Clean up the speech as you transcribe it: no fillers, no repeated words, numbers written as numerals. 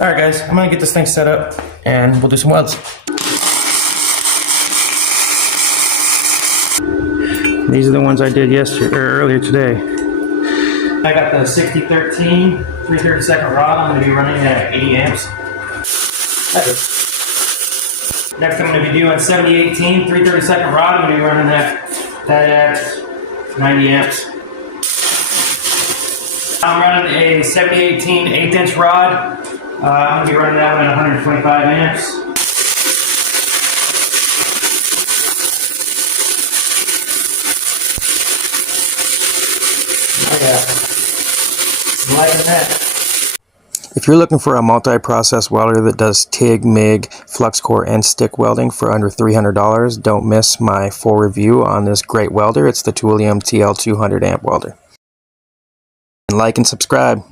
Alright guys, I'm gonna get this thing set up and we'll do some welds. These are the ones I did earlier today. I got the 6013 3/32 rod. I'm going to be running at 80 amps. Next I'm going to be doing 7018 3/32 rod. I'm going to be running that at 90 amps. I'm running a 7018 1/8" rod. I'm going to be running that one at 125 amps. Liking that. If you're looking for a multi-process welder that does TIG, MIG, Fluxcore, and stick welding for under $300, don't miss my full review on this great welder. It's the Tooliom TL200 amp welder. And like and subscribe.